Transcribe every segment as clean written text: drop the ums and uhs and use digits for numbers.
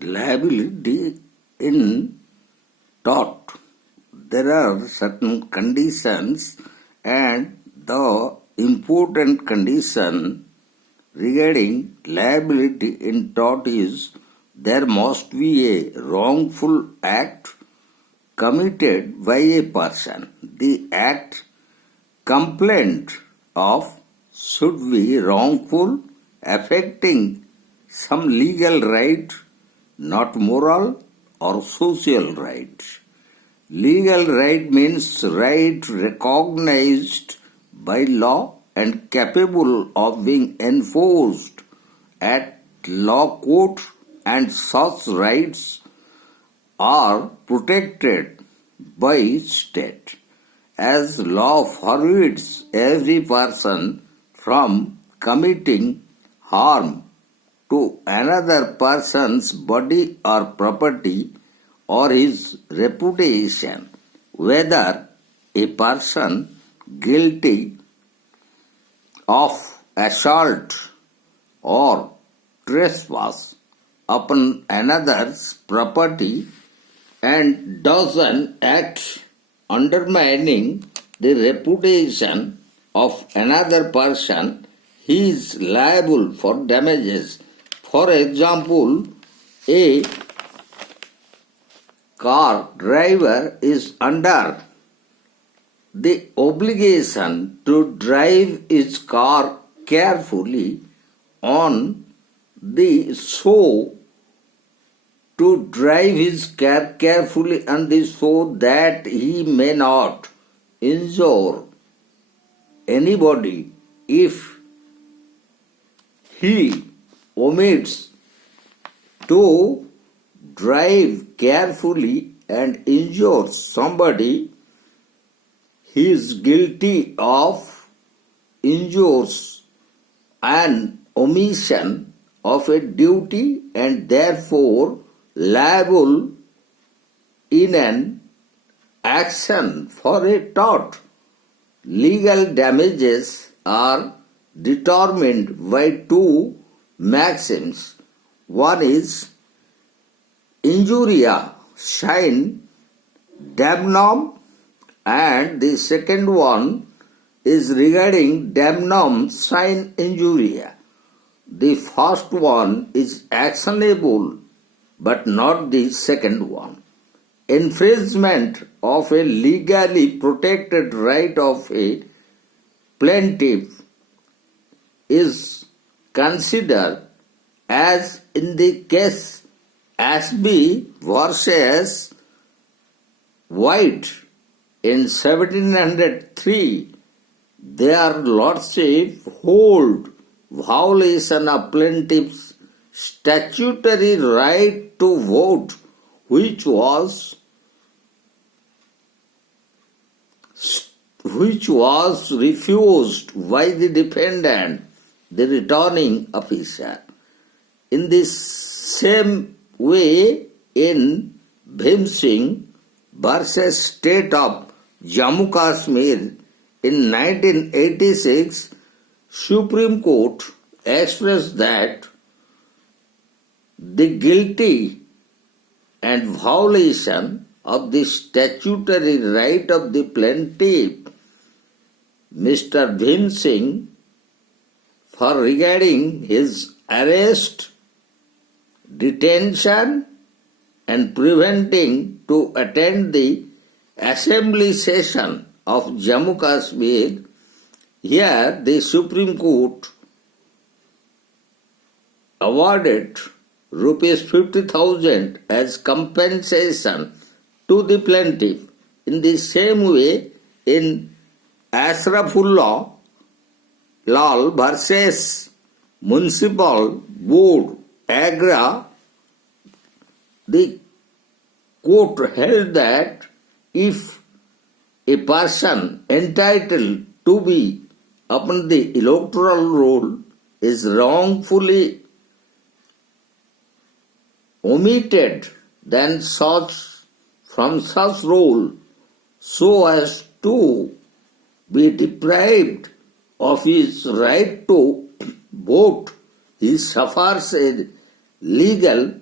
Liability in tort. There are certain conditions, and the important condition regarding liability in tort is there must be a wrongful act committed by a person. The act complaint of should be wrongful, affecting some legal right, not moral or social right. Legal right means right recognized by law and capable of being enforced at law court, and such rights are protected by state, as law forbids every person from committing harm to another person's body or property or his reputation, whether a person guilty of assault or trespass upon another's property and does an act undermining the reputation of another person, he is liable for damages. For example, a car driver is under the obligation to drive his car carefully on the so that he may not injure anybody. If he omits to drive carefully and injures somebody, he is guilty of injures and omission of a duty and therefore liable in an action for a tort. Legal damages are determined by two maxims. One is Injuria, sine, damno, and the second one is regarding damno, sine, injuria. The first one is actionable, but not the second one. Infringement of a legally protected right of a plaintiff is considered as in the case Ashby versus White in 1703. Their lordship hold violation of plaintiff's statutory right to vote, which was refused by the defendant, the returning officer. In the same way, in Bhim Singh versus State of Jammu Kashmir in 1986, Supreme Court expressed that the guilty and violation of the statutory right of the plaintiff, Mr. Bhim Singh, for regarding his arrest, detention and preventing to attend the assembly session of Jammu Kashmir. Here the Supreme Court awarded rupees 50,000 as compensation to the plaintiff. In the same way, in Ashrafullah Lal versus Municipal Board, Agra, the court held that if a person entitled to be upon the electoral roll is wrongfully omitted then from such roll so as to be deprived of his right to vote, he suffers a legal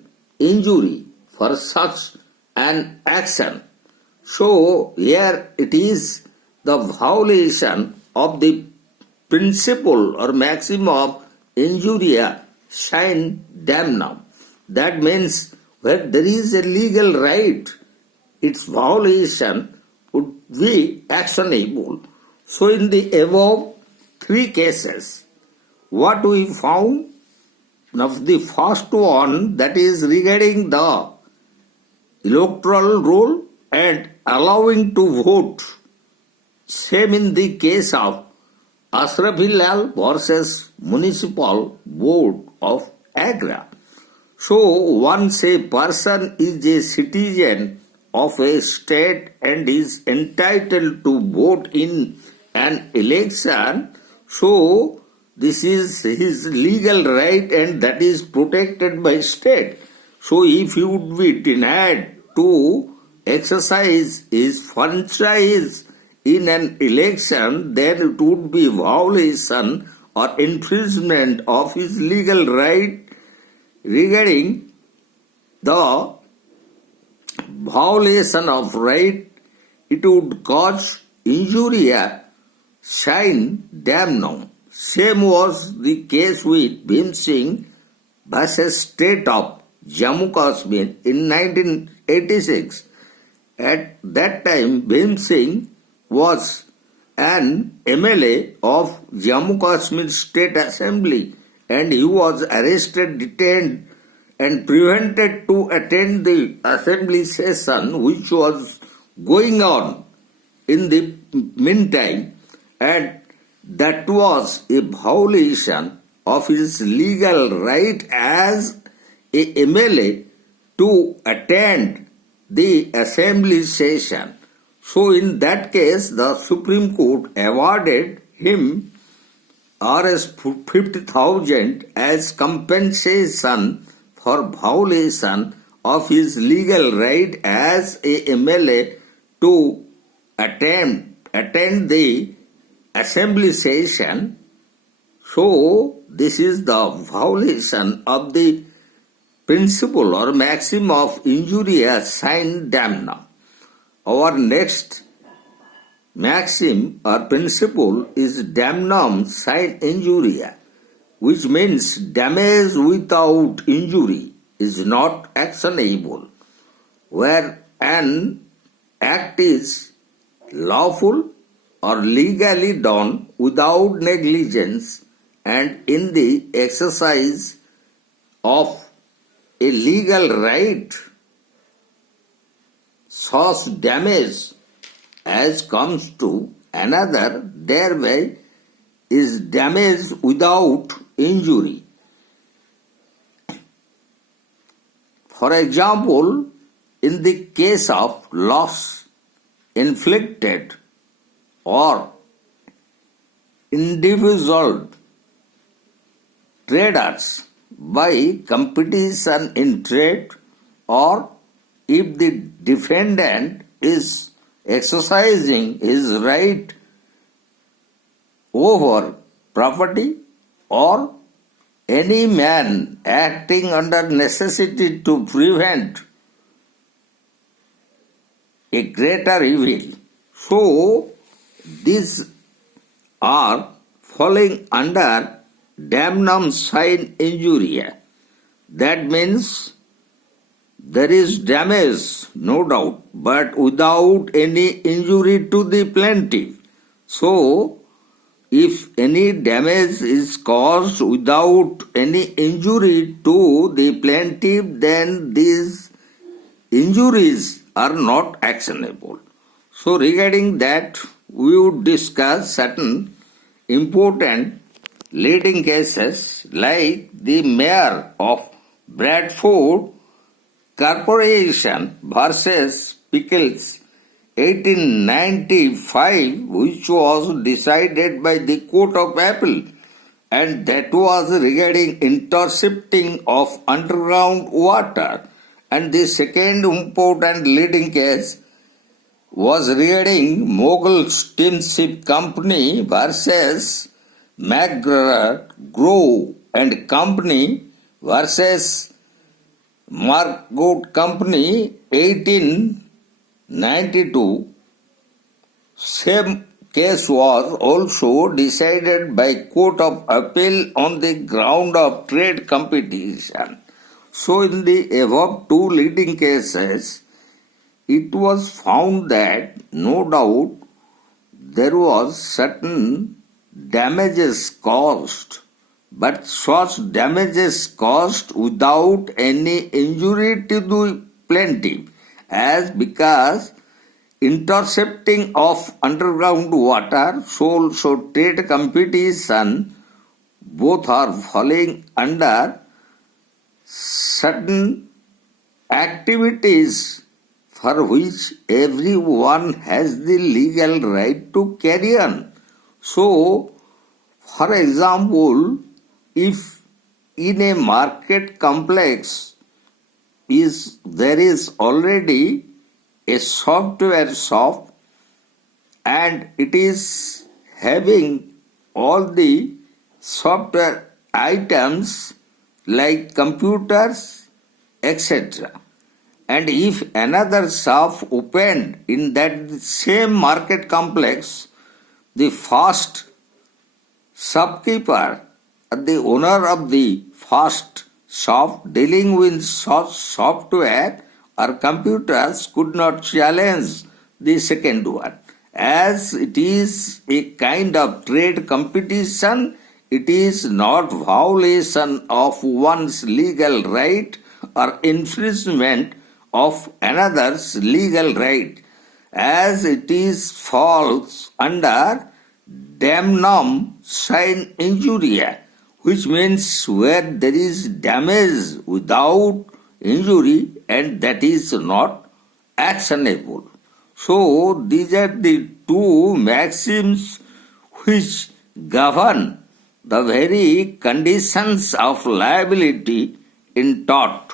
injury for such an action. So here it is the violation of the principle or maxim of injuria sine damno. That means where there is a legal right, its violation would be actionable. So in the above three cases, what we found, of the first one, that is regarding the electoral roll and allowing to vote, same in the case of Ashrafilal versus Municipal Board of Agra. So once a person is a citizen of a state and is entitled to vote in an election, so this is his legal right and that is protected by state. So if he would be denied to exercise his franchise in an election, then it would be violation or infringement of his legal right. Regarding the violation of right, it would cause injuria sine damno. Same was the case with Bhim Singh versus State of Jammu Kashmir in 1986. At that time, Bhim Singh was an MLA of Jammu Kashmir State Assembly and he was arrested, detained and prevented to attend the assembly session which was going on in the meantime, and that was a violation of his legal right as a MLA to attend the assembly session. So in that case, the Supreme Court awarded him Rs 50,000 as compensation for violation of his legal right as a MLA to attend the assembly session. So this is the violation of the principle or maxim of injuria sine damno. Our next maxim or principle is damnum sine injuria, which means damage without injury is not actionable, where an act is lawful or legally done without negligence and in the exercise of a legal right, such damage as comes to another thereby is damage without injury. For example, in the case of loss inflicted or individual traders by competition in trade, or if the defendant is exercising his right over property, or any man acting under necessity to prevent a greater evil. So these are falling under damnum sine injuria. That means there is damage, no doubt, but without any injury to the plaintiff. So if any damage is caused without any injury to the plaintiff, then these injuries are not actionable. So regarding that, we would discuss certain important leading cases like the mayor of Bradford Corporation versus Pickles 1895, which was decided by the Court of Appeal, and that was regarding intercepting of underground water. And the second important leading case was regarding Mughal Steamship Company versus McGraw Grove and Company versus Margot Company 1892. Same case was also decided by Court of Appeal on the ground of trade competition. So in the above two leading cases, it was found that no doubt there was certain damages caused, but such damages caused without any injury to the plaintiff, as because intercepting of underground water, so trade competition, both are falling under certain activities for which everyone has the legal right to carry on. So, for example, if in a market complex there is already a software shop and it is having all the software items like computers, etc. And if another shop opened in that same market complex, the first shopkeeper, the owner of the first shop dealing with such software or computers could not challenge the second one. As it is a kind of trade competition, it is not violation of one's legal right or infringement of another's legal right, as it is falls under damno sine injuria, which means where there is damage without injury and that is not actionable. So these are the two maxims which govern the very conditions of liability in tort.